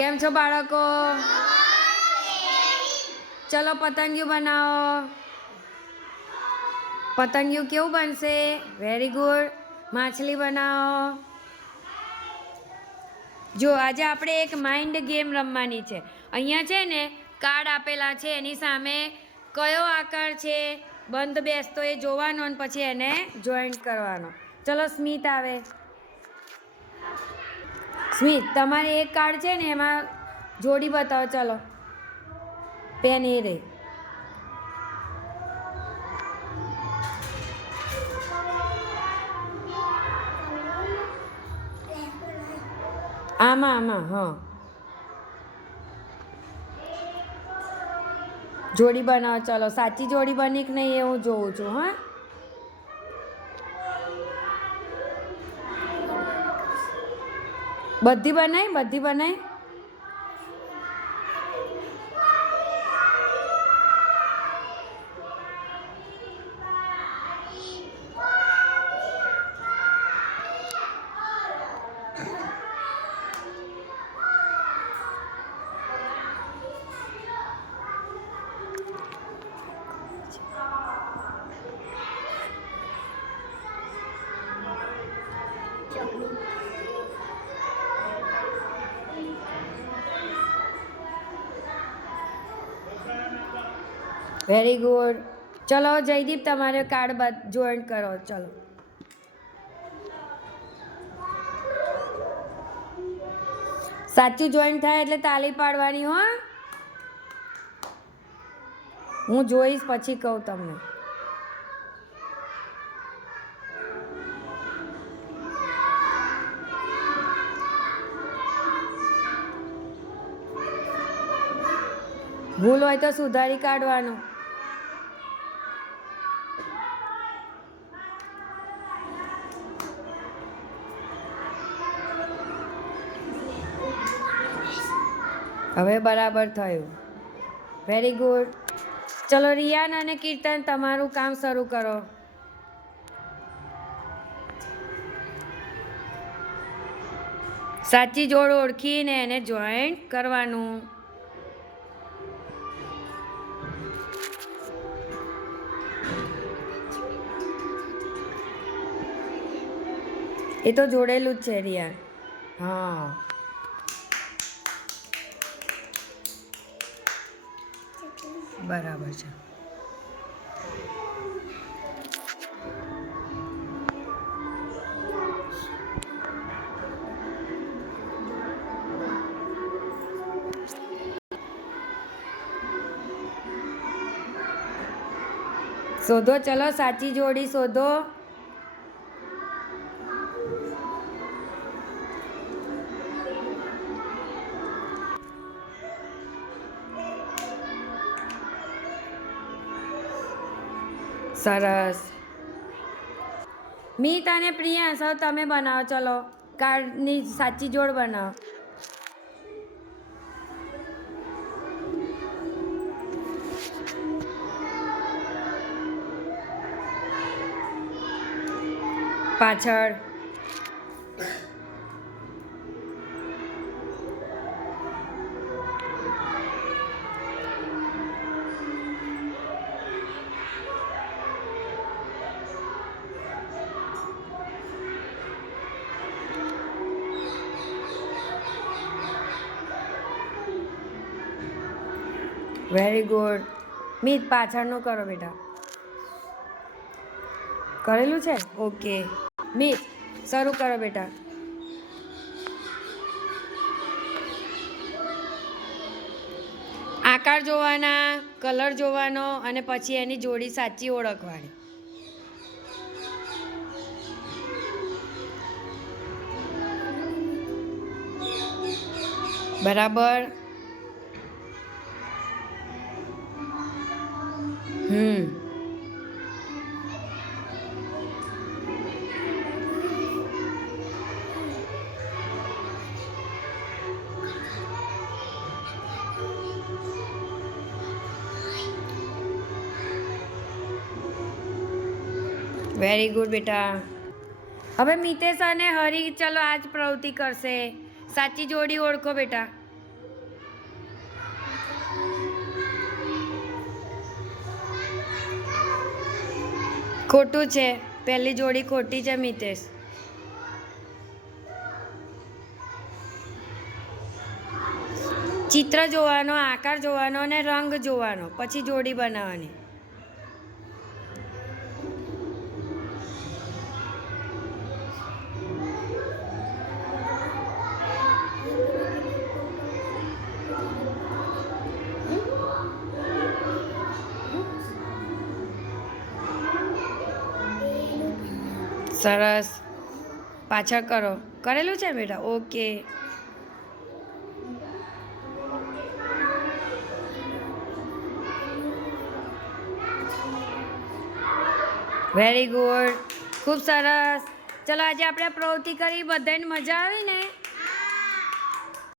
કેમ છો બાળકો? ચલો પતંગિયું બનાવો. પતંગિયું કેવું બનશે? Very good. માછલી બનાવો. જો આજે આપણે એક માઇન્ડ ગેમ રમવાની છે. અહીંયા છે ને કાર્ડ આપેલા છે, એની સામે કયો આકાર છે બંધ બેસતો એ જોવાનો અને પછી એને જોઈન્ટ કરવાનો. ચલો સ્મિત આવે. સ્મિત, તમારે એક કાર્ડ છે ને એમાં જોડી બતાવો. ચલો પેન એ રે. આમાં હા જોડી બનાવો. ચલો સાચી જોડી બની કે નહીં એ હું જોઉં છું. હા, બધી બનાવી. Very good. ચલો જયદીપ, તમારે કાર્ડ જોઈન્ટ કરો. ચલો સાચું જોઈન્ટ થાય એટલે તાળી પાડવાની. હો, હું જોઈશ પછી કહું તમને. ભૂલ હોય તો સુધારી કાઢવાનું. હવે બરાબર થયું. Very good. ચલો રિયાન અને કીર્તન, તમારું કામ શરૂ કરો. સાચી જોડ ઓળખીને એને જોઈન્ટ કરવાનું. એ તો જોડેલું જ છે રિયાન. હા, બરાબર છે. શોધો. ચલો સાચી જોડી શોધો. સરસ. મીત અને પ્રિયા, સર તમે બનાવો. ચલો કાર્ડની સાચી જોડ બનાવો. પાછળ. Very good. મીત પાછળનું કરો બેટા. કરેલું છે? ઓકે. મીત શરૂ કરો બેટા. આકાર જોવાના, કલર જોવાનો અને પછી એની જોડી સાચી ઓળખવાની. બરાબર. વેરી ગુડ બેટા. હવે મિતેશ અને હરી, ચલો આજ પ્રવૃત્તિ કરશે. સાચી જોડી ઓળખો બેટા. ખોટું છે, પહેલી જોડી ખોટી છે મિતેશ. ચિત્ર જોવાનો, આકાર જોવાનો અને રંગ જોવાનો, પછી જોડી બનાવવાની. સરસ. પાછળ કરો. કરેલું છે બેટા? ઓકે. Very good. ખૂબ સરસ. ચલો આજે આપણે પ્રવૃત્તિ કરી, બધાને મજા આવી ને?